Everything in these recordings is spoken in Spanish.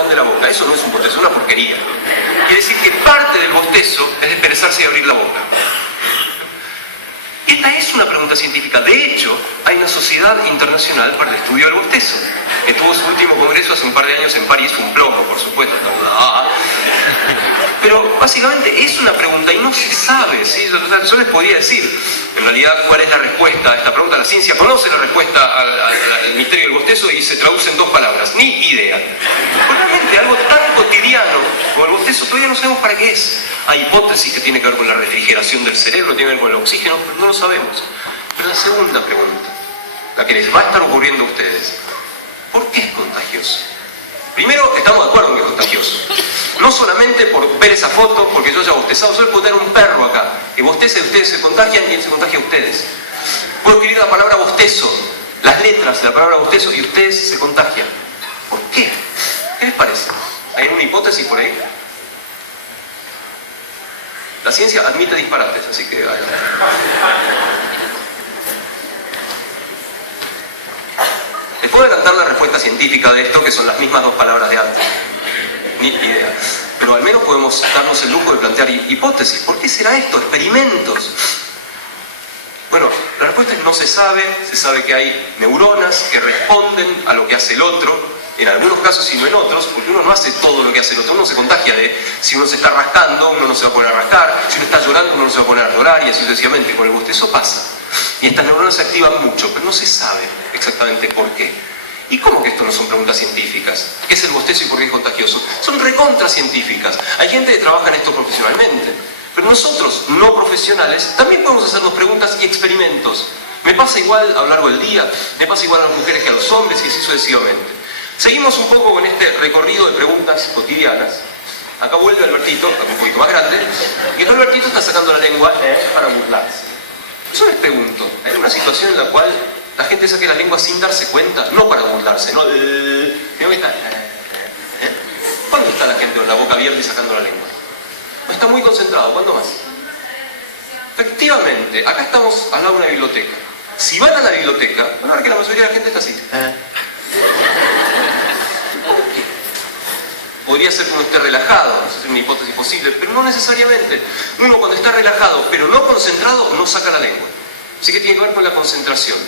grande la boca. Eso no es un bostezo, es una porquería. Quiere decir que parte del bostezo es desperezarse y abrir la boca. Esta es una pregunta científica. De hecho, hay una sociedad internacional para el estudio del bostezo, que tuvo su último congreso hace un par de años en París, un plomo, por supuesto. Pero básicamente es una pregunta y no se sabe, ¿sí? Yo les podría decir, en realidad, cuál es la respuesta a esta pregunta. La ciencia conoce la respuesta al misterio del bostezo y se traduce en 2 palabras: ni idea. Pues realmente algo tan cotidiano como el bostezo todavía no sabemos para qué es. Hay hipótesis que tienen que ver con la refrigeración del cerebro, tienen que ver con el oxígeno, pero no lo sabemos. Pero la segunda pregunta, la que les va a estar ocurriendo a ustedes: ¿por qué es contagioso? Primero, estamos de acuerdo en que es contagioso. No solamente por ver esa foto, porque yo haya bostezado. Yo les puedo tener un perro acá que bostece y ustedes se contagian y él se contagia a ustedes. Puedo escribir la palabra bostezo, las letras de la palabra bostezo, y ustedes se contagian. ¿Por qué? ¿Qué les parece? ¿Hay una hipótesis por ahí? La ciencia admite disparates, así que adelante. Les puedo adelantar la respuesta científica de esto, que son las mismas 2 palabras de antes. Ni idea. Pero al menos podemos darnos el lujo de plantear hipótesis. ¿Por qué será esto? Experimentos. Bueno, la respuesta es no se sabe. Se sabe que hay neuronas que responden a lo que hace el otro, en algunos casos y no en otros, porque uno no hace todo lo que hace el otro. Uno se contagia de, si uno se está rascando, uno no se va a poner a rascar, si uno está llorando, uno no se va a poner a llorar, y así sucesivamente. Con el bostezo pasa. Y estas neuronas se activan mucho, pero no se sabe exactamente por qué. ¿Y cómo que esto no son preguntas científicas? ¿Qué es el bostezo y por qué es contagioso? Son recontracientíficas. Hay gente que trabaja en esto profesionalmente. Pero nosotros, no profesionales, también podemos hacernos preguntas y experimentos. Me pasa igual a lo largo del día, me pasa igual a las mujeres que a los hombres y así sucesivamente. Seguimos un poco con este recorrido de preguntas cotidianas. Acá vuelve Albertito, un poquito más grande, y Albertito está sacando la lengua para burlarse. Yo les pregunto, ¿hay una situación en la cual la gente saque la lengua sin darse cuenta? No para burlarse, ¿no? ¿Cuándo está la gente con la boca abierta y sacando la lengua? No está muy concentrado, ¿cuándo más? Efectivamente, acá estamos al lado de una biblioteca. Si van a la biblioteca, van a ver que la mayoría de la gente está así. Podría ser que uno esté relajado, esa es una hipótesis posible, pero no necesariamente. Uno cuando está relajado, pero no concentrado, no saca la lengua. Así que tiene que ver con la concentración.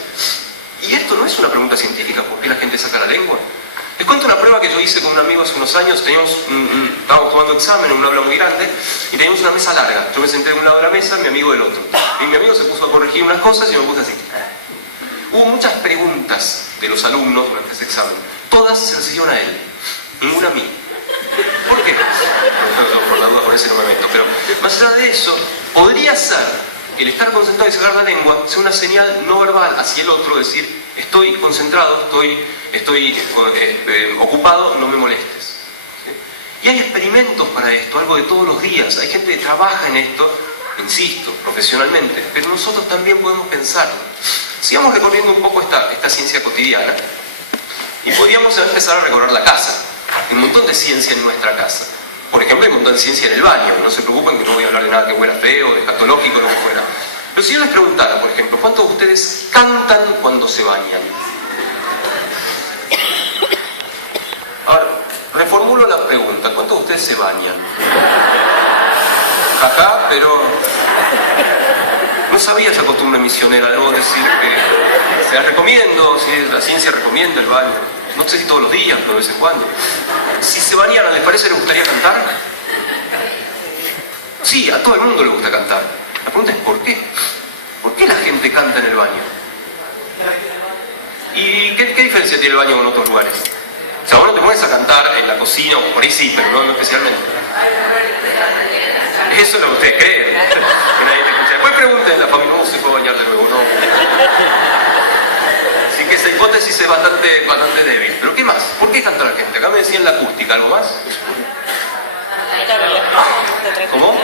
Y esto no es una pregunta científica, ¿por qué la gente saca la lengua? Les cuento una prueba que yo hice con un amigo hace unos años. Estábamos tomando examen en un aula muy grande y teníamos una mesa larga. Yo me senté de un lado de la mesa, mi amigo del otro. Y mi amigo se puso a corregir unas cosas y yo me puse así. Hubo muchas preguntas de los alumnos durante ese examen. Todas se las hicieron a él, ninguna a mí. ¿Por qué? Por la duda, por ese no me meto. Pero más allá de eso, podría ser que el estar concentrado y sacar la lengua sea una señal no verbal hacia el otro, decir, estoy concentrado, estoy ocupado, no me molestes. ¿Sí? Y hay experimentos para esto, algo de todos los días. Hay gente que trabaja en esto, insisto, profesionalmente, pero nosotros también podemos pensarlo. Sigamos recorriendo un poco esta ciencia cotidiana y podríamos empezar a recorrer la casa. Hay un montón de ciencia en nuestra casa. Por ejemplo, hay un montón de ciencia en el baño. No se preocupen que no voy a hablar de nada que huela feo, de escatológico, lo que fuera. Pero si yo les preguntara, por ejemplo, ¿cuántos de ustedes cantan cuando se bañan? Ahora, reformulo la pregunta. ¿Cuántos de ustedes se bañan? Ajá, pero no sabía esa costumbre misionera. Debo decir que se la recomiendo, si la ciencia recomienda el baño. No sé si todos los días, pero de vez en cuando. Si se bañaran, ¿les parece que les gustaría cantar? Sí, a todo el mundo le gusta cantar. La pregunta es ¿por qué? ¿Por qué la gente canta en el baño? ¿Y qué diferencia tiene el baño con otros lugares? O sea, vos no te pones a cantar en la cocina, o por ahí sí, pero no especialmente. Eso es lo que ustedes creen. Que nadie te escucha. Después pregunten, la familia no se puede bañar de nuevo, ¿no? Así que esa hipótesis es bastante débil. ¿Pero qué más? ¿Por qué canta la gente? Acá me decían la acústica, ¿algo más? ¿Cómo?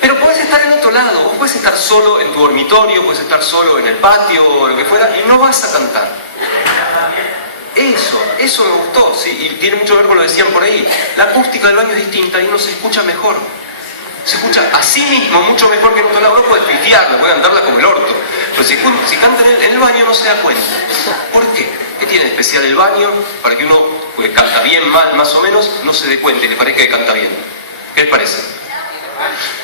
Pero puedes estar en otro lado, vos puedes estar solo en tu dormitorio, puedes estar solo en el patio o lo que fuera y no vas a cantar. Eso me gustó, ¿sí? Y tiene mucho que ver con lo que decían por ahí. La acústica del baño es distinta y uno se escucha mejor. Se escucha a sí mismo mucho mejor que en otro lado. Uno puede pifiarla, puede cantarla como el orto. Pero si canta en el baño no se da cuenta. ¿Por qué? ¿Qué tiene de especial el baño para que uno porque canta bien, mal, más o menos, no se dé cuenta y le parezca que canta bien. ¿Qué les parece?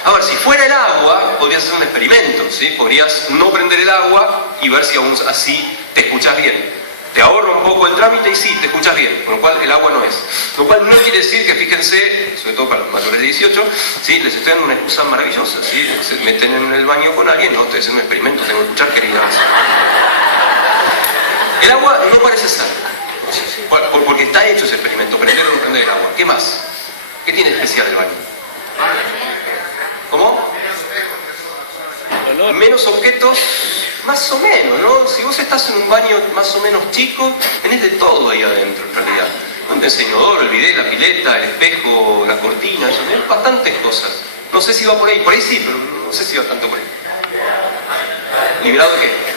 A ver, si fuera el agua, podrías hacer un experimento, ¿sí? Podrías no prender el agua y ver si aún así te escuchas bien. Te ahorra un poco el trámite y sí, te escuchas bien, con lo cual el agua no es. Lo cual no quiere decir que, fíjense, sobre todo para los mayores de 18, ¿sí? Les estoy dando una excusa maravillosa, ¿sí? Se meten en el baño con alguien, no, estoy haciendo un experimento, tengo que escuchar, queridas. El agua no parece ser, porque está hecho ese experimento, prender o no prender el agua. ¿Qué más? ¿Qué tiene especial el baño? ¿Cómo? Menos objetos, más o menos, ¿no? Si vos estás en un baño más o menos chico, tenés de todo ahí adentro en realidad. Un inodoro, el bidet, la pileta, el espejo, las cortinas, tenés bastantes cosas. No sé si va por ahí sí, pero no sé si va tanto por ahí. ¿Liberado de qué?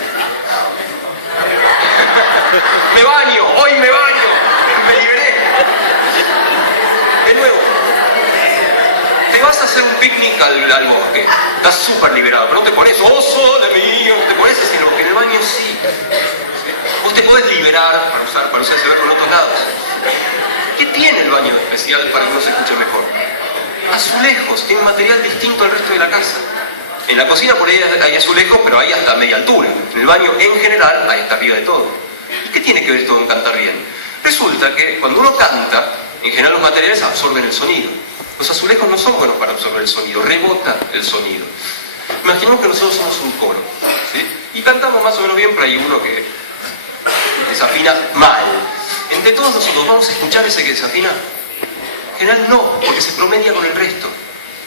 Me baño, hoy me baño, me liberé. De nuevo. Te vas a hacer un picnic al bosque, estás súper liberado, pero no te pones, ¡oh, sole mío! No te pones así, en el baño sí. Vos te podés liberar para usar ese verbo en otros lados. ¿Qué tiene el baño especial para que uno se escuche mejor? Azulejos, tiene un material distinto al resto de la casa. En la cocina por ahí hay azulejos, pero hay hasta media altura. En el baño en general hay hasta arriba de todo. ¿Y qué tiene que ver esto con cantar bien? Resulta que cuando uno canta, en general los materiales absorben el sonido. Los azulejos no son buenos para absorber el sonido, rebota el sonido. Imaginemos que nosotros somos un coro, ¿sí? Y cantamos más o menos bien, pero hay uno que desafina mal. Entre todos nosotros, ¿vamos a escuchar ese que desafina? En general no, porque se promedia con el resto.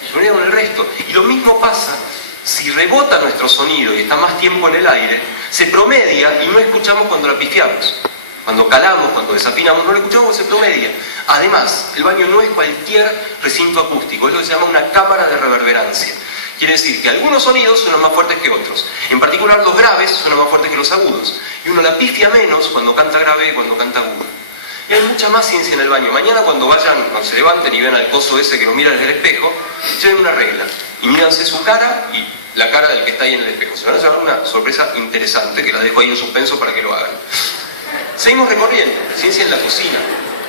Se promedia con el resto. Y lo mismo pasa si rebota nuestro sonido y está más tiempo en el aire, se promedia y no escuchamos cuando la pifiamos. Cuando calamos, cuando desafinamos, no lo escuchamos, se promedia. Además, el baño no es cualquier recinto acústico, es lo que se llama una cámara de reverberancia. Quiere decir que algunos sonidos suenan más fuertes que otros. En particular, los graves suenan más fuertes que los agudos. Y uno la pifia menos cuando canta grave y cuando canta agudo. Y hay mucha más ciencia en el baño. Mañana cuando vayan, cuando se levanten y vean al coso ese que lo mira desde el espejo, lleven una regla. Y míranse su cara y la cara del que está ahí en el espejo. Se van a llevar una sorpresa interesante que la dejo ahí en suspenso para que lo hagan. Seguimos recorriendo, ciencia en la cocina.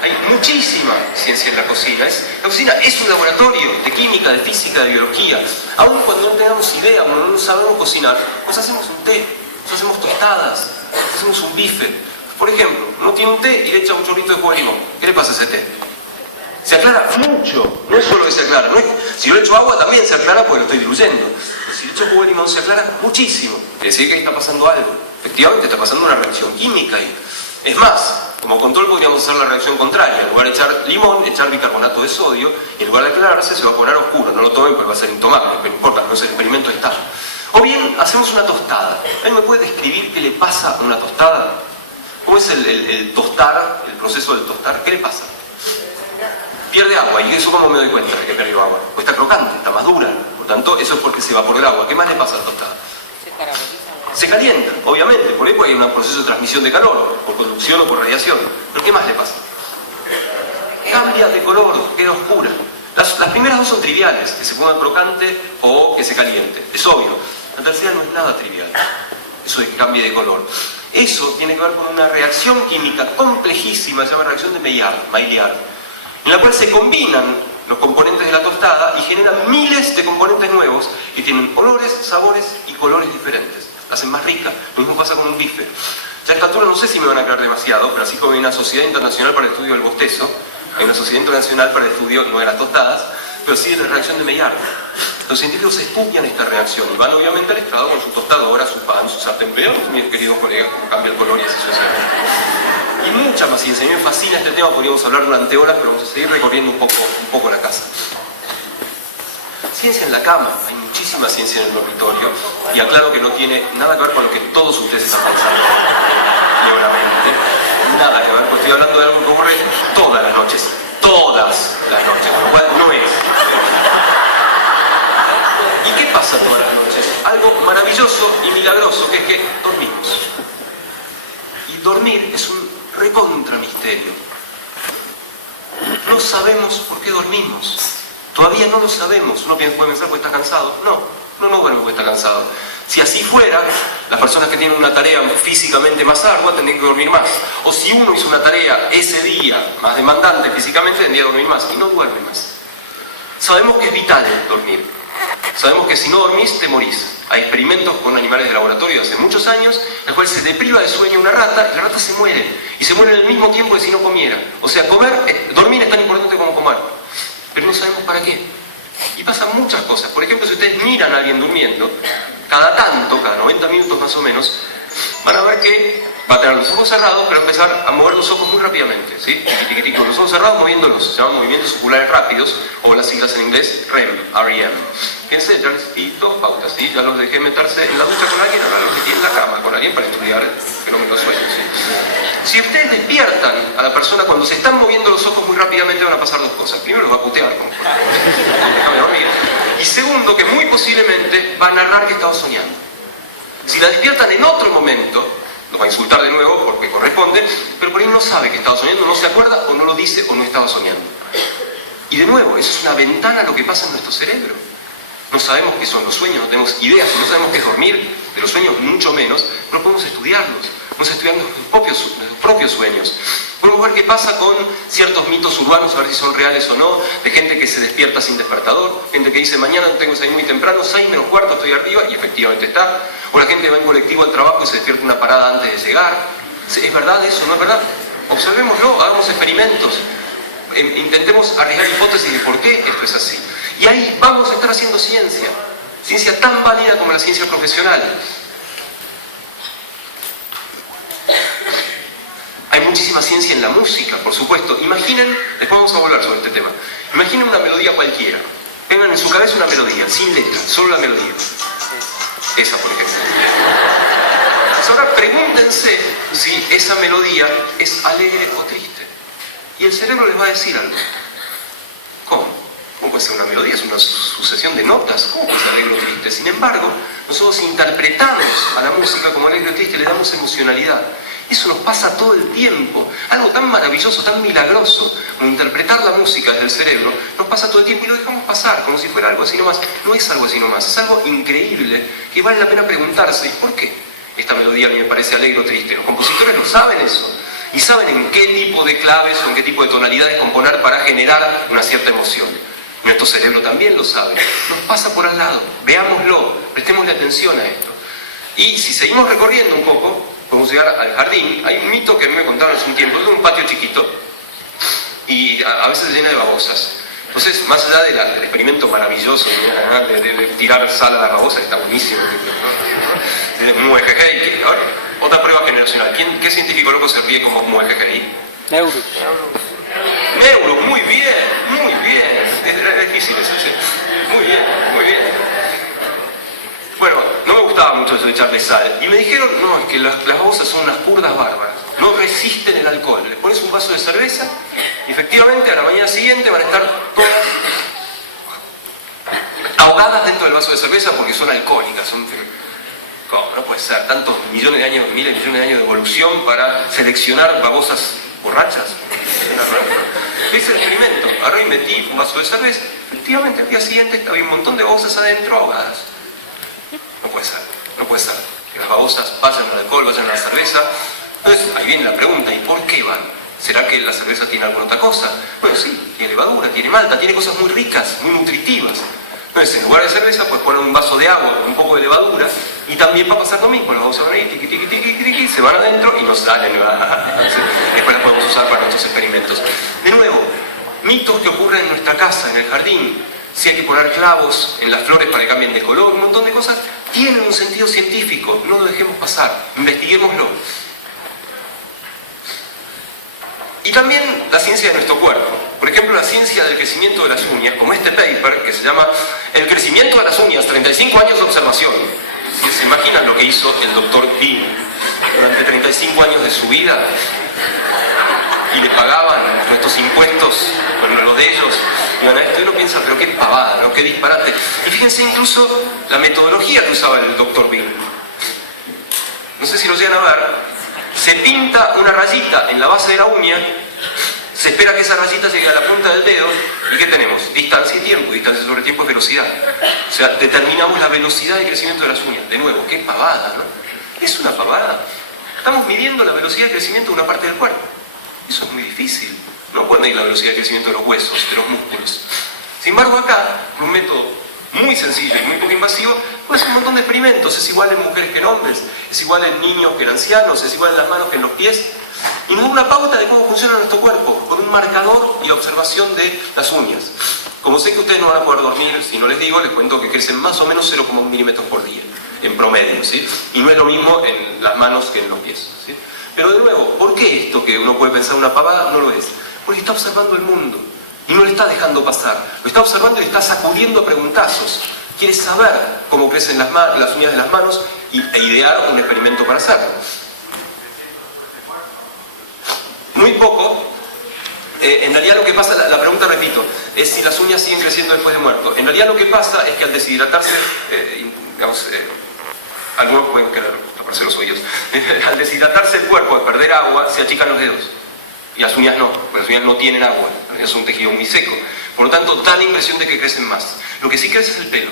Hay muchísima ciencia en la cocina. La cocina es un laboratorio de química, de física, de biología. Aun cuando no tengamos idea o no sabemos cocinar, pues hacemos un té, nos hacemos tostadas, hacemos un bife. Por ejemplo, uno tiene un té y le echa un chorrito de jugo de limón. ¿Qué le pasa a ese té? Se aclara mucho. No es solo que se aclara. No es, si yo le echo agua también se aclara porque lo estoy diluyendo. Pero si le echo jugo de limón se aclara muchísimo. Quiere decir que ahí está pasando algo. Efectivamente está pasando una reacción química ahí. Es más, como control podríamos hacer la reacción contraria. En lugar de echar limón, echar bicarbonato de sodio, y en lugar de aclararse se va a poner oscuro. No lo tomen porque va a ser intomable, pero no importa, no es el experimento está. O bien, hacemos una tostada. ¿Alguien me puede describir qué le pasa a una tostada? ¿Cómo es el tostar, el proceso del tostar? ¿Qué le pasa? Pierde agua, y eso cómo me doy cuenta de que perdió agua. Pues está crocante, está más dura. Por tanto, eso es porque se evaporó el agua. ¿Qué más le pasa a la tostada? Se calienta, obviamente, por ahí hay un proceso de transmisión de calor, por conducción o por radiación. ¿Pero qué más le pasa? Cambia de color, queda oscura. Las primeras dos son triviales, que se ponga crocante o que se caliente. Es obvio. La tercera no es nada trivial, eso de que cambie de color. Eso tiene que ver con una reacción química complejísima, se llama reacción de Maillard, en la cual se combinan los componentes de la tostada y generan miles de componentes nuevos que tienen olores, sabores y colores diferentes. La hacen más rica. Lo mismo pasa con un bife. Ya a esta altura no sé si me van a aclarar demasiado, pero así como hay una sociedad internacional para el estudio del bostezo, hay una sociedad internacional para el estudio, no de las tostadas, pero sí de la reacción de Maillard. Los científicos estudian esta reacción y van obviamente al estrado con su tostadora, su pan, su sartén, veamos, mis queridos colegas, cómo cambia el color y así sucesivamente. Y mucha más ciencia. A mí me fascina este tema, podríamos hablar durante horas, pero vamos a seguir recorriendo un poco la casa. Ciencia en la cama, hay muchísima ciencia en el dormitorio, y aclaro que no tiene nada que ver con lo que todos ustedes están pensando, libremente, nada que ver, porque estoy hablando de algo que ocurre todas las noches, con lo cual no es. ¿Y qué pasa todas las noches? Algo maravilloso y milagroso, que es que dormimos. Y dormir es un recontra misterio. No sabemos por qué dormimos. Todavía no lo sabemos. Uno puede pensar porque está cansado. No duerme porque está cansado. Si así fuera, las personas que tienen una tarea físicamente más ardua tendrían que dormir más. O si uno hizo una tarea ese día más demandante físicamente, tendría que dormir más. Y no duerme más. Sabemos que es vital dormir. Sabemos que si no dormís, te morís. Hay experimentos con animales de laboratorio de hace muchos años, en los cuales se depriva de sueño una rata y la rata se muere. Y se muere en el mismo tiempo que si no comiera. O sea, dormir es tan importante como comer. Pero no sabemos para qué. Y pasan muchas cosas. Por ejemplo, si ustedes miran a alguien durmiendo, cada 90 minutos más o menos, van a ver que va a tener los ojos cerrados, pero va a empezar a mover los ojos muy rápidamente, ¿sí? Con los ojos cerrados moviéndolos. Se llaman movimientos oculares rápidos, o las siglas en inglés REM, R-E-M. Fíjense, ya les di 2 pautas, ¿sí? Ya los dejé meterse en la ducha con alguien, ahora los metí en la cama con alguien para estudiar fenómenos de sueño, ¿sí? Si ustedes despiertan a la persona cuando se están moviendo los ojos muy rápidamente, van a pasar 2 cosas. Primero, los va a putear, como déjame dormir. Y segundo, que muy posiblemente va a narrar que estaba soñando. Si la despiertan en otro momento, los va a insultar de nuevo porque corresponde, pero por ahí no sabe que estaba soñando, no se acuerda o no lo dice o no estaba soñando. Y de nuevo, eso es una ventana a lo que pasa en nuestro cerebro. No sabemos qué son los sueños, no tenemos ideas, no sabemos qué es dormir, de los sueños mucho menos, pero podemos estudiarlos, podemos estudiar nuestros propios sueños. Podemos ver qué pasa con ciertos mitos urbanos, a ver si son reales o no, de gente que se despierta sin despertador, gente que dice mañana tengo que salir muy temprano, 6 menos cuarto estoy arriba, y efectivamente está. O la gente que va en colectivo al trabajo y se despierta una parada antes de llegar. ¿Es verdad eso? ¿No es verdad? Observémoslo, hagamos experimentos, intentemos arriesgar hipótesis de por qué esto es así. Y ahí vamos a estar haciendo ciencia, ciencia tan válida como la ciencia profesional. Hay muchísima ciencia en la música, por supuesto. Imaginen, después vamos a volver sobre este tema. Imaginen una melodía cualquiera. Tengan en su cabeza una melodía, sin letra, solo la melodía. Esa, por ejemplo. Ahora pregúntense si esa melodía es alegre o triste. Y el cerebro les va a decir algo. ¿Cómo? ¿Cómo puede ser una melodía? Es una sucesión de notas. ¿Cómo puede ser alegre o triste? Sin embargo, nosotros interpretamos a la música como alegre o triste y le damos emocionalidad. Eso nos pasa todo el tiempo. Algo tan maravilloso, tan milagroso, como interpretar la música desde el cerebro, nos pasa todo el tiempo y lo dejamos pasar, como si fuera algo así nomás. No es algo así nomás, es algo increíble que vale la pena preguntarse, ¿y por qué esta melodía a mí me parece alegre o triste? Los compositores lo saben eso. Y saben en qué tipo de claves o en qué tipo de tonalidades componer para generar una cierta emoción. Nuestro cerebro también lo sabe. Nos pasa por al lado. Veámoslo, prestémosle atención a esto. Y si seguimos recorriendo un poco, podemos llegar al jardín. Hay un mito que me contaron hace un tiempo. Es un patio chiquito y a veces se llena de babosas. Entonces, más allá del experimento maravilloso de tirar sal a la babosa, que está buenísimo, Muegejei, otra prueba generacional. ¿Qué científico loco se ríe como Muegejei? Neuro, muy bien, muy bien. Es difícil eso, ¿sí? Muy bien, muy bien. Bueno, no me gustaba mucho eso de echarle sal. Y me dijeron, no, es que las babosas son unas purdas bárbaras. No resisten el alcohol. Les pones un vaso de cerveza y efectivamente a la mañana siguiente van a estar todas ahogadas dentro del vaso de cerveza porque son alcohólicas. ¿Cómo? No puede ser. Tantos millones de años, miles de millones de años de evolución para seleccionar babosas borrachas. Hice el experimento. Agarré y metí un vaso de cerveza. Efectivamente, al día siguiente había un montón de babosas adentro ahogadas. No puede ser, no puede ser. Que las babosas vayan al alcohol, vayan a la cerveza. Entonces, ahí viene la pregunta, ¿y por qué van? ¿Será que la cerveza tiene alguna otra cosa? Bueno, sí, tiene levadura, tiene malta, tiene cosas muy ricas, muy nutritivas. Entonces, en lugar de cerveza, pues poner un vaso de agua con un poco de levadura y también va a pasar lo mismo. Las babosas van ahí, tiqui, tiqui, tiqui, tiqui, se van adentro y no salen. Después las podemos usar para nuestros experimentos. De nuevo, mitos que ocurren en nuestra casa, en el jardín. Si hay que poner clavos en las flores para que cambien de color, un montón de cosas, tienen un sentido científico, no lo dejemos pasar, investiguémoslo. Y también la ciencia de nuestro cuerpo. Por ejemplo, la ciencia del crecimiento de las uñas, como este paper que se llama El crecimiento de las uñas, 35 años de observación. Si se imaginan lo que hizo el doctor Bean durante 35 años de su vida y le pagaban nuestros impuestos, bueno, los de ellos, y van a esto y uno piensa, pero qué pavada, ¿no? Qué disparate. Y fíjense incluso la metodología que usaba el doctor Bean. No sé si lo llegan a ver. Se pinta una rayita en la base de la uña, se espera que esa rayita llegue a la punta punta del dedo, ¿y qué tenemos? Distancia y tiempo. Distancia sobre tiempo es velocidad. O sea, determinamos la velocidad de crecimiento de las uñas. De nuevo, qué pavada, ¿no? Es una pavada. Estamos midiendo la velocidad de crecimiento de una parte del cuerpo. Eso es muy difícil. No puede medir la velocidad de crecimiento de los huesos, de los músculos. Sin embargo, acá, con un método muy sencillo y muy poco invasivo, puede hacer un montón de experimentos. Es igual en mujeres que en hombres, es igual en niños que en ancianos, es igual en las manos que en los pies. Y nos da una pauta de cómo funciona nuestro cuerpo, con un marcador y la observación de las uñas. Como sé que ustedes no van a poder dormir, si no les digo, les cuento que crecen más o menos 0,1 milímetros por día, en promedio, ¿sí? Y no es lo mismo en las manos que en los pies, ¿sí? Pero de nuevo, ¿por qué esto que uno puede pensar una pavada no lo es? Porque está observando el mundo y no le está dejando pasar. Lo está observando y le está sacudiendo a preguntazos. Quiere saber cómo crecen las uñas de las manos e idear un experimento para hacerlo. Muy poco. En realidad lo que pasa, la pregunta, repito, es si las uñas siguen creciendo después de muerto. En realidad lo que pasa es que al deshidratarse, algunos pueden querer taparse los oídos, al deshidratarse el cuerpo, al perder agua, se achican los dedos. Y las uñas no, porque las uñas no tienen agua, las uñas son un tejido muy seco. Por lo tanto, da la impresión de que crecen más. Lo que sí crece es el pelo.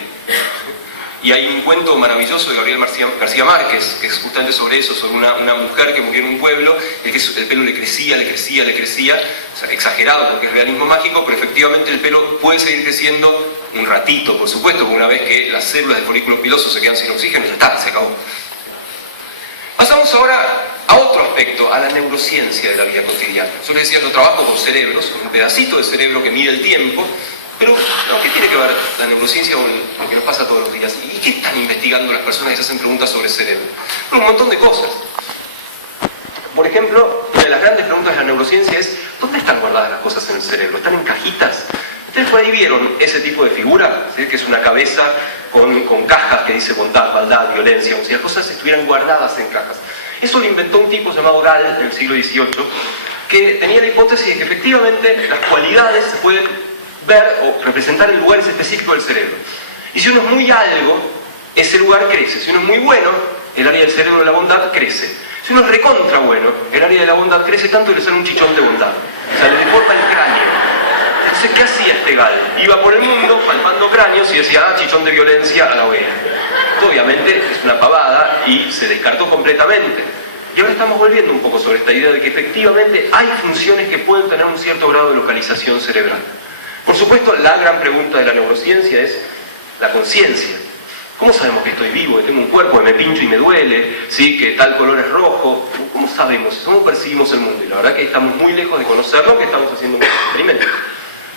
Y hay un cuento maravilloso de Gabriel García Márquez, que es justamente sobre eso, sobre una mujer que murió en un pueblo, el pelo le crecía, o sea, exagerado porque es realismo mágico, pero efectivamente el pelo puede seguir creciendo un ratito, por supuesto, porque una vez que las células del folículo piloso se quedan sin oxígeno, ya está, se acabó. Pasamos ahora a otro aspecto, a la neurociencia de la vida cotidiana. Yo les decía, yo trabajo con cerebros, con un pedacito de cerebro que mide el tiempo, pero no, ¿qué tiene que ver la neurociencia con lo que nos pasa todos los días? ¿Y qué están investigando las personas que se hacen preguntas sobre el cerebro? Bueno, un montón de cosas. Por ejemplo, una de las grandes preguntas de la neurociencia es ¿dónde están guardadas las cosas en el cerebro? ¿Están en cajitas? Ustedes por ahí vieron ese tipo de figura, ¿sí? Que es una cabeza con cajas que dice bondad, maldad, violencia, como si las cosas estuvieran guardadas en cajas. Eso lo inventó un tipo llamado Gall en el siglo XVIII, que tenía la hipótesis de que efectivamente las cualidades se pueden ver o representar en lugares específicos del cerebro. Y si uno es muy algo, ese lugar crece. Si uno es muy bueno, el área del cerebro de la bondad crece. Si uno es recontra bueno, el área de la bondad crece tanto que le sale un chichón de bondad. O sea, le deforma el cráneo. Entonces, ¿qué hacía este Gall? Iba por el mundo palpando cráneos y decía, chichón de violencia a la hoguera. Obviamente es una pavada y se descartó completamente. Y ahora estamos volviendo un poco sobre esta idea de que efectivamente hay funciones que pueden tener un cierto grado de localización cerebral. Por supuesto, la gran pregunta de la neurociencia es la conciencia. ¿Cómo sabemos que estoy vivo, que tengo un cuerpo, que me pincho y me duele, ¿sí? Que tal color es rojo? ¿Cómo sabemos? ¿Cómo percibimos el mundo? Y la verdad que estamos muy lejos de conocerlo, que estamos haciendo un experimento.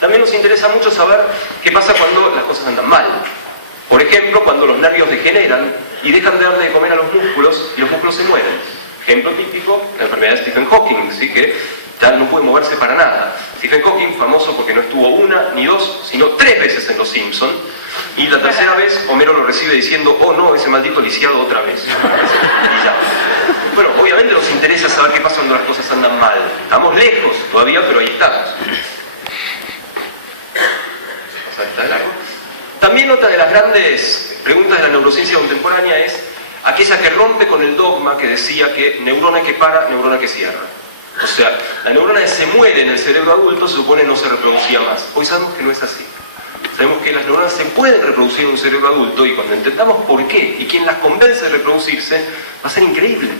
También nos interesa mucho saber qué pasa cuando las cosas andan mal. Por ejemplo, cuando los nervios degeneran y dejan de darle de comer a los músculos y los músculos se mueren. Ejemplo típico, la enfermedad de Stephen Hawking, ¿sí? Que ya no puede moverse para nada. Stephen Hawking, famoso porque no estuvo una ni dos, sino 3 veces en Los Simpson, y la tercera vez Homero lo recibe diciendo, oh no, ese maldito lisiado otra vez. Y ya. Bueno, obviamente nos interesa saber qué pasa cuando las cosas andan mal. Estamos lejos todavía, pero ahí estamos. ¿Está de largo? También otra de las grandes preguntas de la neurociencia contemporánea es aquella que rompe con el dogma que decía que neurona que para, neurona que cierra. O sea, la neurona que se muere en el cerebro adulto se supone no se reproducía más. Hoy sabemos que no es así. Sabemos que las neuronas se pueden reproducir en un cerebro adulto y cuando entendamos por qué y quién las convence de reproducirse, va a ser increíble.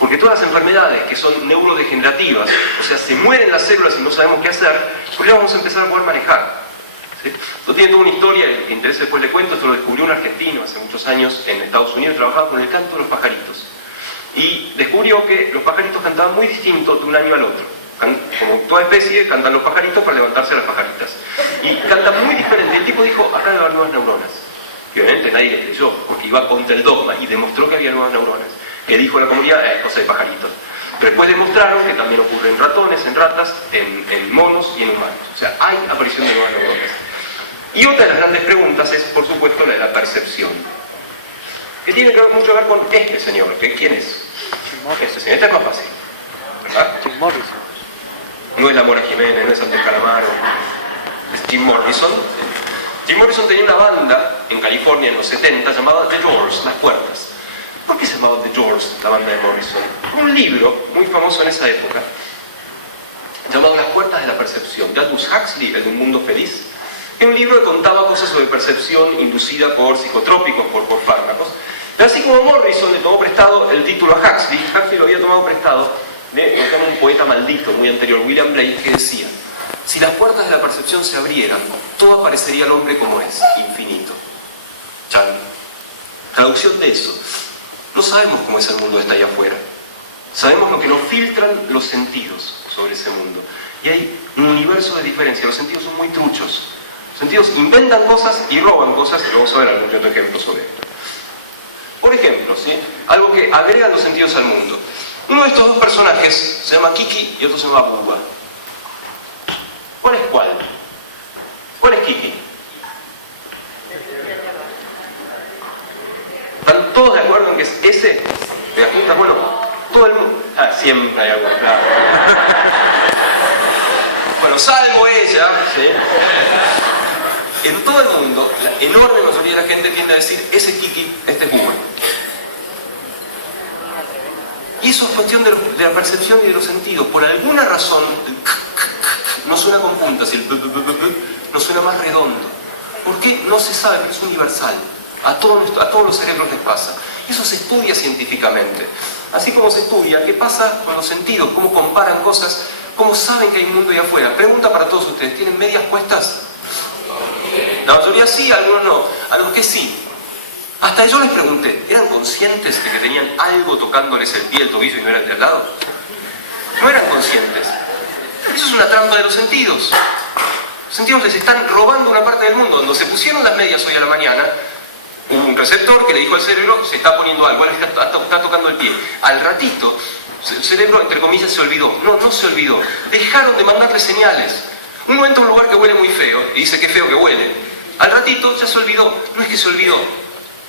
Porque todas las enfermedades que son neurodegenerativas, o sea, se mueren las células y no sabemos qué hacer, pues ya vamos a empezar a poder manejar. ¿Sí? Esto tiene toda una historia, el que interese después le cuento, esto lo descubrió un argentino hace muchos años en Estados Unidos, trabajaba con el canto de los pajaritos. Y descubrió que los pajaritos cantaban muy distinto de un año al otro. Como toda especie, cantan los pajaritos para levantarse a las pajaritas. Y cantan muy diferente. El tipo dijo, acá debe haber nuevas neuronas. Y obviamente nadie le creyó, porque iba contra el dogma y demostró que había nuevas neuronas. Que dijo la comunidad, es cosa de pajaritos. Pero después demostraron que también ocurre en ratones, en ratas, en monos y en humanos. O sea, hay aparición de nuevas neuronas. Y otra de las grandes preguntas es, por supuesto, la de la percepción. Que tiene mucho que ver con este señor. ¿Quién es? Este señor. Este es más fácil. ¿Verdad? Jim Morrison. No es la Mora Jiménez, no es Andrés Calamaro. Es Jim Morrison. Jim Morrison tenía una banda en California en los 70 llamada The Doors, Las Puertas. ¿Por qué se llamaba The Doors, la banda de Morrison? Un libro muy famoso en esa época llamado Las puertas de la percepción, de Aldous Huxley, el de Un mundo feliz. Es un libro que contaba cosas sobre percepción inducida por psicotrópicos, por fármacos. Pero así como Morrison le tomó prestado el título a Huxley, Huxley lo había tomado prestado de un poeta maldito muy anterior, William Blake, que decía: si las puertas de la percepción se abrieran, todo aparecería al hombre como es, infinito. Chan. Traducción de eso: no sabemos cómo es el mundo que está allá afuera. Sabemos lo que nos filtran los sentidos sobre ese mundo. Y hay un universo de diferencia. Los sentidos son muy truchos. Los sentidos inventan cosas y roban cosas, y vamos a ver algún otro ejemplo sobre esto. Por ejemplo, ¿sí?, algo que agrega los sentidos al mundo. Uno de estos dos personajes se llama Kiki y otro se llama Bubba. ¿Cuál es cuál? ¿Cuál es Kiki? ¿Están todos de acuerdo en que es ese? ¿Te das cuenta? Bueno, todo el mundo... siempre hay algo claro. Bueno, salvo ella, ¿sí? En todo el mundo, la enorme mayoría de la gente tiende a decir: ese es Kiki, este es Bubba. Y eso es cuestión de la percepción y de los sentidos. Por alguna razón, no suena con puntas, y el no suena más redondo. ¿Por qué? No se sabe, pero es universal. A todos los cerebros les pasa. Eso se estudia científicamente. Así como se estudia qué pasa con los sentidos, cómo comparan cosas, cómo saben que hay un mundo ahí afuera. Pregunta para todos ustedes: ¿tienen medias puestas? La mayoría sí, algunos no. A los que sí, hasta yo les pregunté: ¿eran conscientes de que tenían algo tocándoles el pie, el tobillo, y no era el de al lado? No eran conscientes. Eso es una trampa de los sentidos. Los sentidos les están robando una parte del mundo. Cuando se pusieron las medias hoy a la mañana, hubo un receptor que le dijo al cerebro: se está poniendo algo, ahora está tocando el pie. Al ratito, el cerebro, entre comillas, se olvidó. No se olvidó. Dejaron de mandarle señales. Uno entra a un lugar que huele muy feo y dice: qué feo que huele. Al ratito ya se olvidó. No es que se olvidó.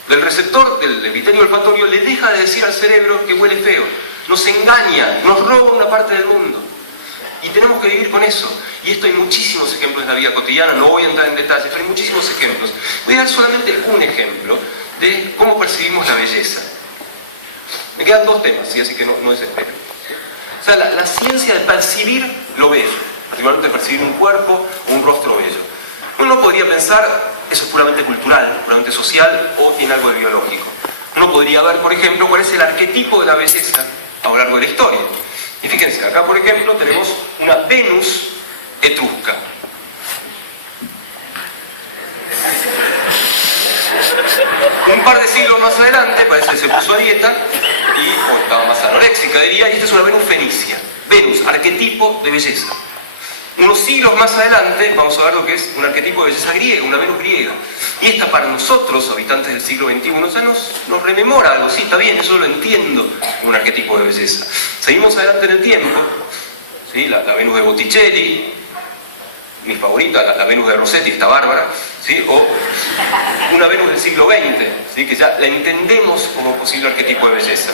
Del receptor, del epitelio olfatorio, le deja de decir al cerebro que huele feo. Nos engaña, nos roba una parte del mundo. Y tenemos que vivir con eso. Y esto hay muchísimos ejemplos en la vida cotidiana, no voy a entrar en detalles, pero hay muchísimos ejemplos. Voy a dar solamente un ejemplo de cómo percibimos la belleza. Me quedan dos temas, ¿sí? Así que no desesperen. O sea, la ciencia de percibir lo bello, particularmente percibir un cuerpo o un rostro bello. Uno podría pensar: eso es puramente cultural, puramente social, o tiene algo de biológico. Uno podría ver, por ejemplo, cuál es el arquetipo de la belleza a lo largo de la historia. Y fíjense, acá por ejemplo tenemos una Venus etrusca. Un par de siglos más adelante parece que se puso a dieta y estaba más anoréxica, diría, y esta es una Venus fenicia. Venus, arquetipo de belleza. Unos siglos más adelante vamos a ver lo que es un arquetipo de belleza griega, una Venus griega. Y esta, para nosotros, habitantes del siglo XXI, ya nos rememora algo. Sí, está bien, eso lo entiendo, un arquetipo de belleza. Seguimos adelante en el tiempo, ¿sí? La Venus de Botticelli, mi favorita, la Venus de Rossetti, está bárbara, ¿sí? O una Venus del siglo XX, ¿sí? Que ya la entendemos como posible arquetipo de belleza.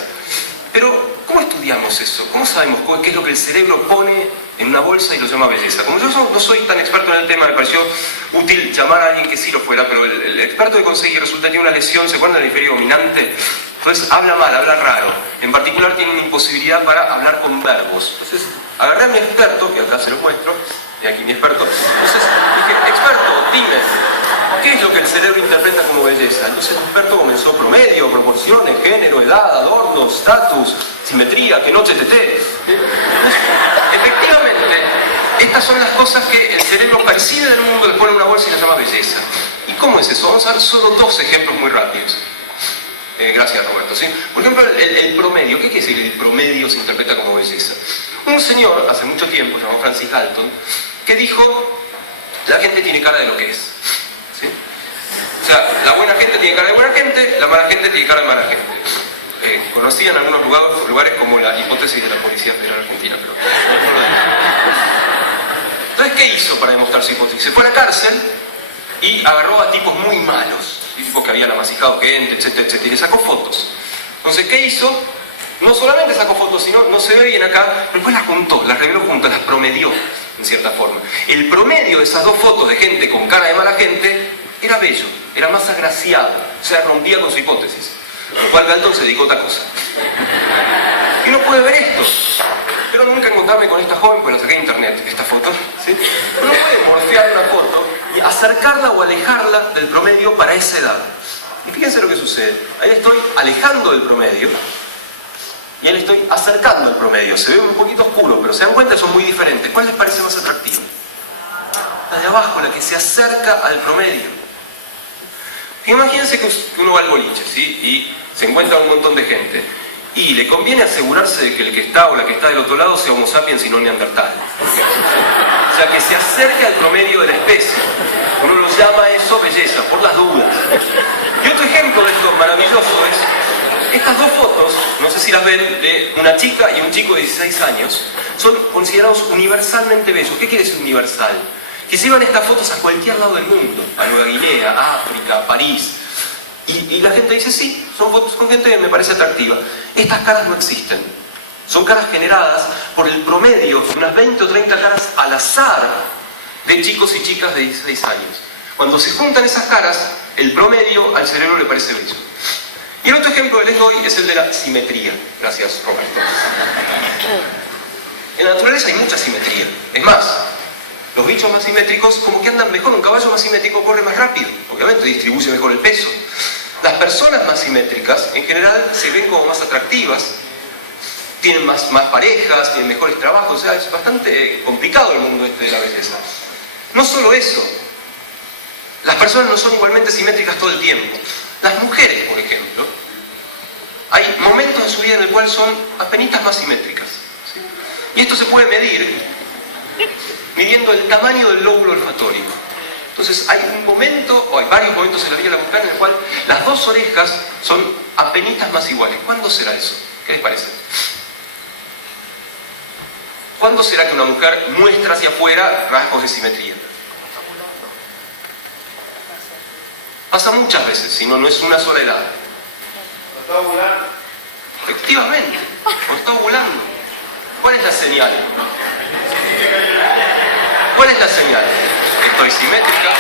Pero, ¿cómo estudiamos eso? ¿Cómo sabemos qué es lo que el cerebro pone en una bolsa y lo llama belleza? Como yo no soy tan experto en el tema, me pareció útil llamar a alguien que sí lo fuera, pero el experto que conseguí resulta que tiene una lesión, ¿se acuerdan del hemisferio dominante? Entonces habla mal, habla raro. En particular tiene una imposibilidad para hablar con verbos. Entonces agarré a mi experto, que acá se lo muestro, y aquí mi experto. Entonces dije: experto, dime, ¿qué es lo que el cerebro interpreta como belleza? Entonces el experto comenzó: promedio, proporciones, género, edad, adornos, estatus, simetría, que noche teté. Efectivamente, estas son las cosas que el cerebro percibe del mundo, le pone en una bolsa y la llama belleza. ¿Y cómo es eso? Vamos a ver solo dos ejemplos muy rápidos. Gracias, Roberto. ¿Sí? Por ejemplo, el promedio. ¿Qué quiere decir el promedio se interpreta como belleza? Un señor, hace mucho tiempo, llamado Francis Galton, que dijo: la gente tiene cara de lo que es. ¿Sí? O sea, la buena gente tiene cara de buena gente, la mala gente tiene cara de mala gente. Conocí en algunos lugares como la hipótesis de la Policía Federal Argentina, pero no lo digo. Entonces, ¿qué hizo para demostrar su hipótesis? Se fue a la cárcel y agarró a tipos muy malos, tipos que habían amasijado gente, etcétera, etcétera, y le sacó fotos. Entonces, ¿qué hizo? No solamente sacó fotos, sino, no se ve bien acá, después las juntó, las reveló juntas, las promedió, en cierta forma. El promedio de esas dos fotos de gente con cara de mala gente era bello, era más agraciado, o sea, rompía con su hipótesis. Lo cual Galton se dedicó a otra cosa. Y uno puede ver esto. Espero nunca encontrarme con esta joven, pues la saqué de internet, esta foto, ¿sí? Uno puede morfear una foto y acercarla o alejarla del promedio para esa edad. Y fíjense lo que sucede. Ahí estoy alejando del promedio y ahí le estoy acercando al promedio. Se ve un poquito oscuro, pero se dan cuenta que son muy diferentes. ¿Cuál les parece más atractiva? La de abajo, la que se acerca al promedio. Imagínense que uno va al boliche, ¿sí? Y se encuentra un montón de gente. Y le conviene asegurarse de que el que está o la que está del otro lado sea Homo sapiens y no Neandertal. O sea, que se acerque al promedio de la especie. Uno lo llama eso belleza, por las dudas. Y otro ejemplo de esto maravilloso es estas dos fotos, no sé si las ven, de una chica y un chico de 16 años, son considerados universalmente bellos. ¿Qué quiere decir universal? Que se llevan estas fotos a cualquier lado del mundo, a Nueva Guinea, a África, a París. Y la gente dice, sí, son fotos con gente que me parece atractiva. Estas caras no existen. Son caras generadas por el promedio, unas 20 o 30 caras al azar de chicos y chicas de 16 años. Cuando se juntan esas caras, el promedio al cerebro le parece bello. Y el otro ejemplo que les doy es el de la simetría. Gracias, Roberto. En la naturaleza hay mucha simetría. Es más, los bichos más simétricos como que andan mejor. Un caballo más simétrico corre más rápido. Obviamente distribuye mejor el peso. Las personas más simétricas en general se ven como más atractivas, tienen más parejas, tienen mejores trabajos. O sea, es bastante complicado el mundo este de la belleza. No solo eso, las personas no son igualmente simétricas todo el tiempo. Las mujeres, por ejemplo, hay momentos en su vida en el cual son apenitas más simétricas, ¿sí? Y esto se puede medir midiendo el tamaño del lóbulo olfatorio. Entonces hay un momento, o hay varios momentos en la vida de la mujer en el cual las dos orejas son apenitas más iguales. ¿Cuándo será eso? ¿Qué les parece? ¿Cuándo será que una mujer muestra hacia afuera rasgos de simetría? Pasa muchas veces, si no, no es una sola edad. Está ovulando. Efectivamente, no está ovulando. ¿Cuál es la señal? ¿Cuál es la señal? Estoy simétrica.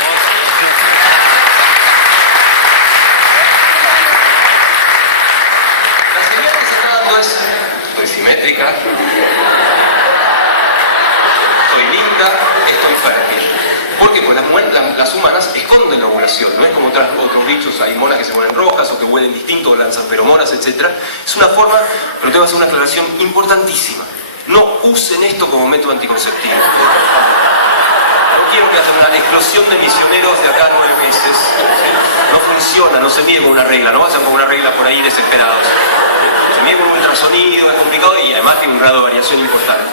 La señal que se está dando es: estoy simétrica, estoy linda, estoy fértil. Porque pues las humanas esconden la ovulación, no es como otros bichos, hay monas que se ponen rojas o que huelen distinto o lanzan feromonas, etc. Es una forma, pero tengo que hacer una aclaración importantísima. No usen esto como método anticonceptivo. No quiero que haya una explosión de misioneros de acá a 9 meses. No funciona, no se mide con una regla, no vayan con una regla por ahí desesperados. Se mide con un ultrasonido, es complicado y además tiene un grado de variación importante.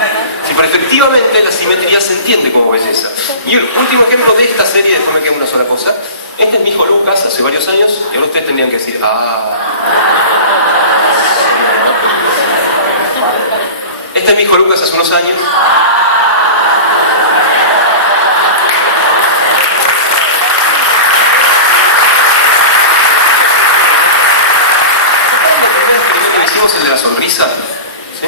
Sí, pero efectivamente la simetría se entiende como belleza. Y el último ejemplo de esta serie, después me queda una sola cosa. Este es mi hijo Lucas, hace varios años, y ahora ustedes tendrían que decir, Este es mi hijo Lucas hace unos años. El de la sonrisa, ¿sí?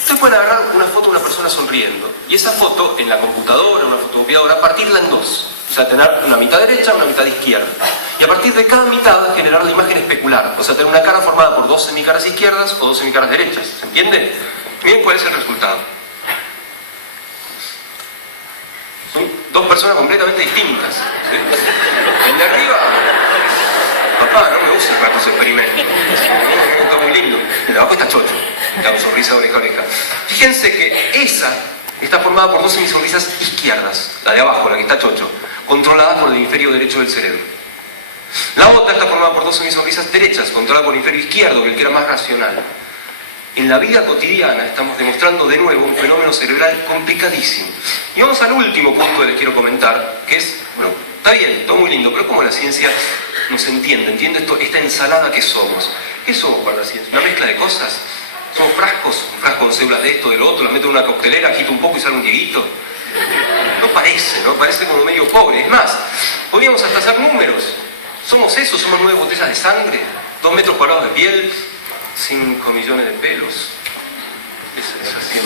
Ustedes pueden agarrar una foto de una persona sonriendo y esa foto en la computadora, una fotocopiadora, partirla en dos, o sea, tener una mitad derecha, una mitad izquierda, y a partir de cada mitad generar la imagen especular, o sea, tener una cara formada por dos semicaras izquierdas o dos semicaras derechas. ¿Se entiende? Miren cuál es el resultado. Son dos personas completamente distintas, ¿sí? El de arriba, papá, no me uses para tus experimentos. Está muy lindo. El de abajo está chocho. Da una sonrisa de oreja a oreja. Fíjense que esa está formada por dos semisonrisas izquierdas. La de abajo, la que está chocho, controlada por el hemisferio derecho del cerebro. La otra está formada por dos semisonrisas derechas, controlada por el hemisferio izquierdo, que era más racional. En la vida cotidiana estamos demostrando de nuevo un fenómeno cerebral complicadísimo. Y vamos al último punto que les quiero comentar, que es, bueno, está bien, todo muy lindo, pero ¿cómo la ciencia nos entiende esta ensalada que somos? ¿Qué somos para la ciencia? ¿Una mezcla de cosas? ¿Somos frascos? Un frasco con células de esto, de lo otro, las meto en una coctelera, agito un poco y sale un dieguito. No parece, ¿no? Parece como medio pobre. Es más, podríamos hasta hacer números. ¿Somos eso? ¿Somos 9 botellas de sangre? 2 metros cuadrados de piel, 5 millones de pelos. Es así.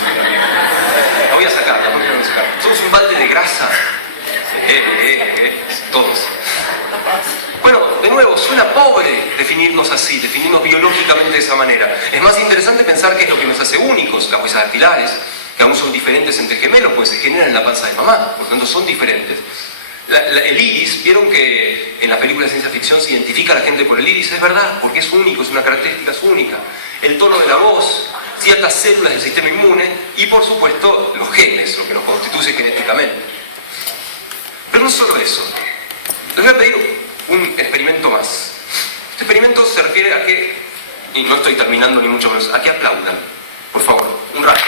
La voy a sacar, la voy a sacar. ¿Somos un balde de grasa? Todos. Bueno, de nuevo, suena pobre definirnos así, definirnos biológicamente de esa manera. Es más interesante pensar qué es lo que nos hace únicos, las huellas dactilares, que aún son diferentes entre gemelos, pues se generan en la panza de mamá, por lo tanto son diferentes. El iris, vieron que en las películas de ciencia ficción se identifica a la gente por el iris, es verdad, porque es único, es una característica única. El tono de la voz, ciertas células del sistema inmune y por supuesto los genes, lo que nos constituye genéticamente. Pero no solo eso, les voy a pedir un experimento más. Este experimento se refiere a que, y no estoy terminando ni mucho menos, a que aplaudan, por favor, un rato.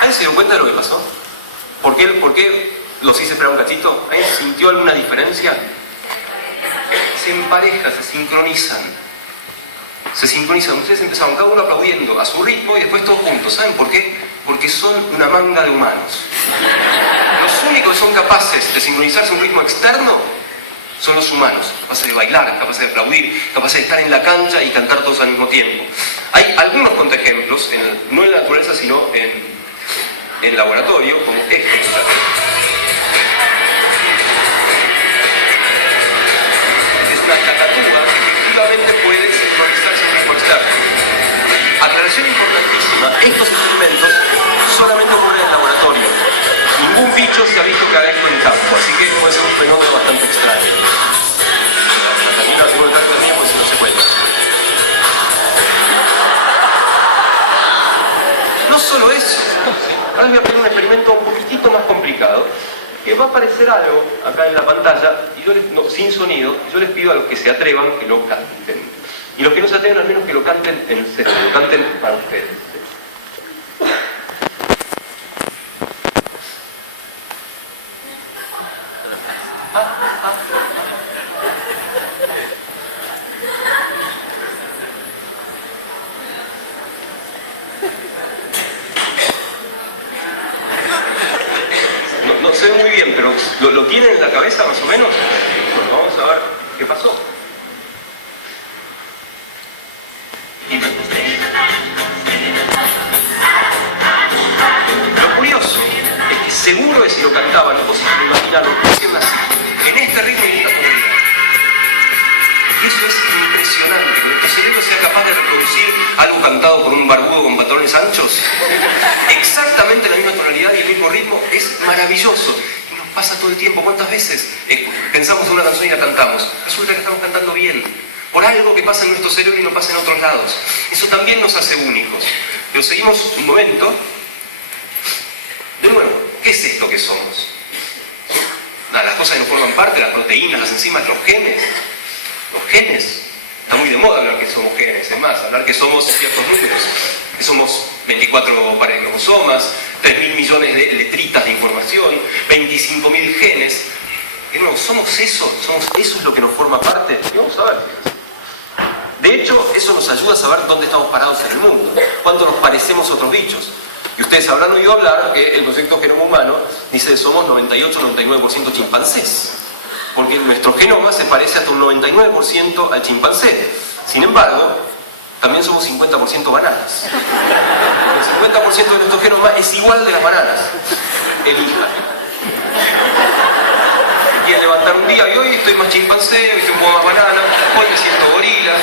¿Alguien se dio cuenta de lo que pasó? ¿Por qué los hice esperar un cachito? ¿Alguien sintió alguna diferencia? Se emparejan, se sincronizan. Ustedes empezaron cada uno aplaudiendo a su ritmo y después todos juntos. ¿Saben por qué? Porque son una manga de humanos. Los únicos que son capaces de sincronizarse a un ritmo externo son los humanos, capaces de bailar, capaces de aplaudir, capaces de estar en la cancha y cantar todos al mismo tiempo. Hay algunos contraejemplos, no en la naturaleza, sino en el laboratorio, como este. Es una cacatúa que efectivamente puede sincronizarse en un ritmo externo. Aclaración importantísima, estos experimentos solamente ocurren en el laboratorio. Ningún bicho se ha visto que haga esto en campo, así que puede ser un fenómeno bastante extraño. También lo hacemos de tanto tiempo si no se cuenta. No solo eso, ahora les voy a pedir un experimento un poquitito más complicado, que va a aparecer algo acá en la pantalla, y yo sin sonido, y yo les pido a los que se atrevan que lo canten. Y los que no se atrevan al menos que lo canten en serio, lo canten para ustedes. No sé muy bien, pero ¿lo tienen en la cabeza más o menos? Bueno, vamos a ver qué pasó. Lo curioso es que seguro que si lo cantaban o si lo imaginaron, lo hicieron así, en este ritmo y en esta tonalidad. Y eso es impresionante, que nuestro cerebro sea capaz de reproducir algo cantado por un barbudo con pantalones anchos, exactamente la misma tonalidad y el mismo ritmo, es maravilloso. Y nos pasa todo el tiempo. ¿Cuántas veces pensamos en una canción y la cantamos? Resulta que estamos cantando bien, por algo que pasa en nuestro cerebro y no pasa en otros lados. Eso también nos hace únicos. Pero seguimos un momento. De nuevo, ¿qué es esto que somos? Nada, las cosas que nos forman parte, las proteínas, las enzimas, los genes. Los genes. Está muy de moda hablar que somos genes, es más, hablar que somos ciertos números, que somos 24 pares de cromosomas, 3.000 millones de letritas de información, 25.000 genes. De nuevo, ¿somos eso? ¿Eso es lo que nos forma parte? Y vamos a ver. De hecho, eso nos ayuda a saber dónde estamos parados en el mundo, cuánto nos parecemos a otros bichos. Y ustedes habrán oído hablar que el proyecto Genoma Humano dice que somos 98-99% chimpancés. Porque nuestro genoma se parece hasta un 99% al chimpancé. Sin embargo, también somos 50% bananas. El 50% de nuestro genoma es igual de las bananas. Elijan. Quieren levantar un día y hoy estoy más chimpancé, hoy estoy un poco más banana, hoy me siento gorila.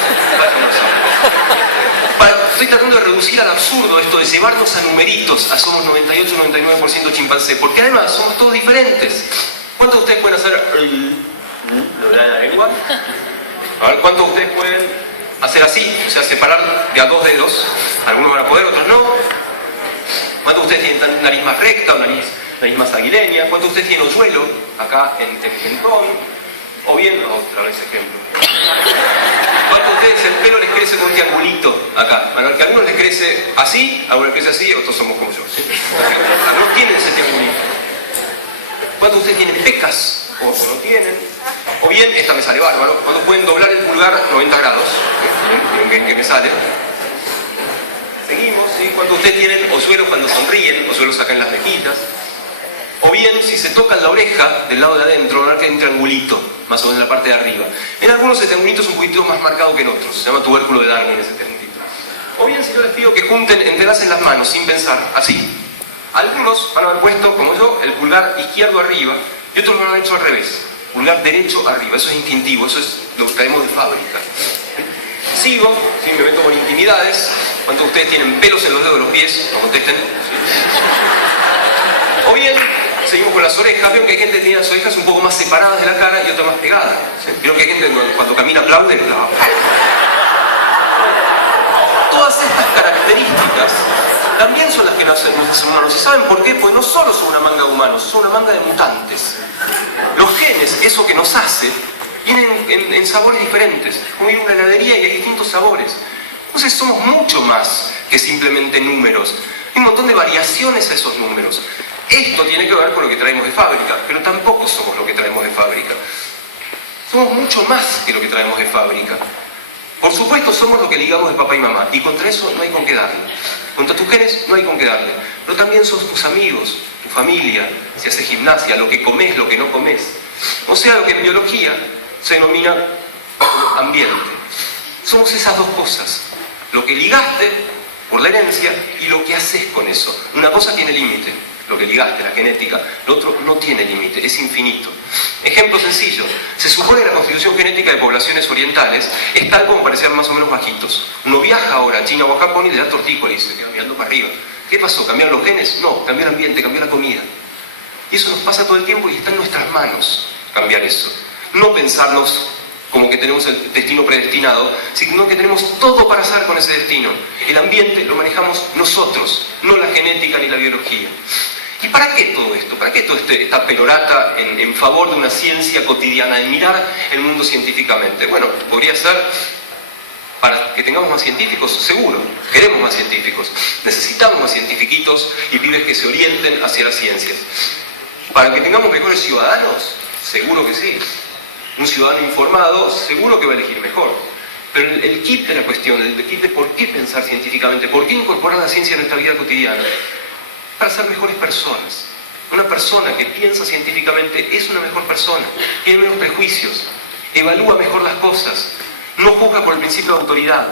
Estoy tratando de reducir al absurdo esto de llevarnos a numeritos, a somos 98-99% chimpancé, porque además somos todos diferentes. ¿Cuántos de ustedes pueden hacer lo de la lengua? A ver, ¿cuántos de ustedes pueden hacer así? O sea, separar de a dos dedos. Algunos van a poder, otros no. ¿Cuántos de ustedes tienen nariz más recta o nariz más aguileña? ¿Cuántos de ustedes tienen hoyuelo acá en el mentón? O bien, otra vez ejemplo. ¿Cuántos de ustedes el pelo les crece con un triangulito acá? Bueno, que a algunos les crece así, a algunos les crece así, otros somos como yo, ¿sí? Algunos tienen ese triangulito. ¿Cuántos de ustedes tienen pecas? O no tienen. O bien, esta me sale bárbaro, cuando pueden doblar el pulgar 90 grados. ¿Miren que me sale? Seguimos, ¿sí? ¿Cuántos de ustedes tienen hoyuelos cuando sonríen? Hoyuelos acá en las mejillas. O bien, si se tocan la oreja del lado de adentro, van a ver que hay un triangulito, más o menos en la parte de arriba. En algunos el triangulito es un poquito más marcado que en otros. Se llama tubérculo de Darwin ese triangulito. O bien, si yo les pido que junten, entrelacen las manos sin pensar, así. Algunos van a haber puesto, como yo, el pulgar izquierdo arriba y otros lo van a haber hecho al revés. Pulgar derecho arriba. Eso es instintivo, eso es lo que traemos de fábrica. Sigo, ¿sí? Me meto con intimidades. ¿Cuántos de ustedes tienen pelos en los dedos de los pies? No contesten. ¿Sí? O bien, seguimos con las orejas. Veo que hay gente que tiene las orejas un poco más separadas de la cara y otra más pegadas. ¿Sí? Veo que hay gente que cuando camina aplaude. Todas estas características también son las que nos hacen humanos. ¿Y saben por qué? Pues no solo son una manga de humanos, son una manga de mutantes. Los genes, eso que nos hace, vienen en sabores diferentes. Como hay una heladería y hay distintos sabores. Entonces somos mucho más que simplemente números. Hay un montón de variaciones a esos números. Esto tiene que ver con lo que traemos de fábrica, pero tampoco somos lo que traemos de fábrica. Somos mucho más que lo que traemos de fábrica. Por supuesto, somos lo que ligamos de papá y mamá, y contra eso no hay con qué darle. Contra tus genes no hay con qué darle. Pero también sos tus amigos, tu familia, si haces gimnasia, lo que comes, lo que no comes. O sea, lo que en biología se denomina ambiente. Somos esas dos cosas. Lo que ligaste por la herencia y lo que haces con eso. Una cosa tiene límite, lo que ligaste, la genética. Lo otro no tiene límite, es infinito. Ejemplo sencillo. Se supone que la constitución genética de poblaciones orientales es tal como parecían más o menos bajitos. Uno viaja ahora a China o a Japón y le da tortícolis, se queda mirando para arriba. ¿Qué pasó? ¿Cambiaron los genes? No, cambió el ambiente, cambió la comida. Y eso nos pasa todo el tiempo y está en nuestras manos cambiar eso. No pensarnos como que tenemos el destino predestinado, sino que tenemos todo para hacer con ese destino. El ambiente lo manejamos nosotros, no la genética ni la biología. ¿Y para qué todo esto? ¿Para qué toda esta perorata en favor de una ciencia cotidiana, de mirar el mundo científicamente? Bueno, podría ser para que tengamos más científicos, seguro. Queremos más científicos. Necesitamos más cientifiquitos y pibes que se orienten hacia las ciencias. Para que tengamos mejores ciudadanos, seguro que sí. Un ciudadano informado seguro que va a elegir mejor. Pero el kit de la cuestión, el kit de por qué pensar científicamente, por qué incorporar la ciencia a nuestra vida cotidiana, para ser mejores personas. Una persona que piensa científicamente es una mejor persona, tiene menos prejuicios, evalúa mejor las cosas, no juzga por el principio de autoridad.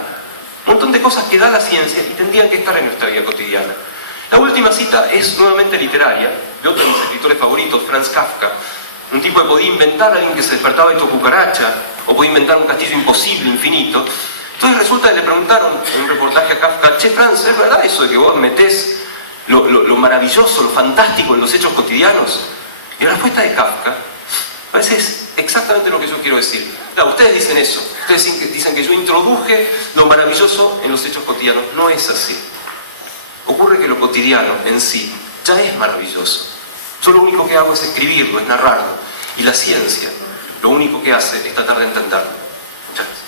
Un montón de cosas que da la ciencia y tendrían que estar en nuestra vida cotidiana. La última cita es nuevamente literaria, de otro de mis escritores favoritos, Franz Kafka. Un tipo que podía inventar a alguien que se despertaba hecho cucaracha, o podía inventar un castillo imposible, infinito. Entonces resulta que le preguntaron en un reportaje a Kafka: che, Franz, ¿es verdad eso de que vos metés lo maravilloso, lo fantástico en los hechos cotidianos? Y la respuesta de Kafka parece es exactamente lo que yo quiero decir. Claro, ustedes dicen eso, ustedes dicen que yo introduje lo maravilloso en los hechos cotidianos. No es así. Ocurre que lo cotidiano en sí ya es maravilloso. Yo lo único que hago es escribirlo, es narrarlo. Y la ciencia lo único que hace es tratar de entenderlo. Muchas gracias.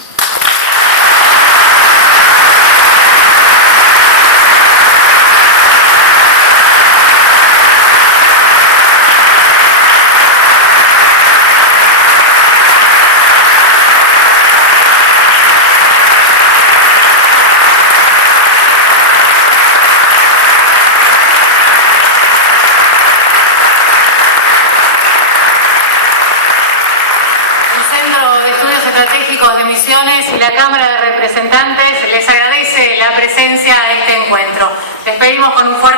Y la Cámara de Representantes les agradece la presencia a este encuentro. Les pedimos con un fuerte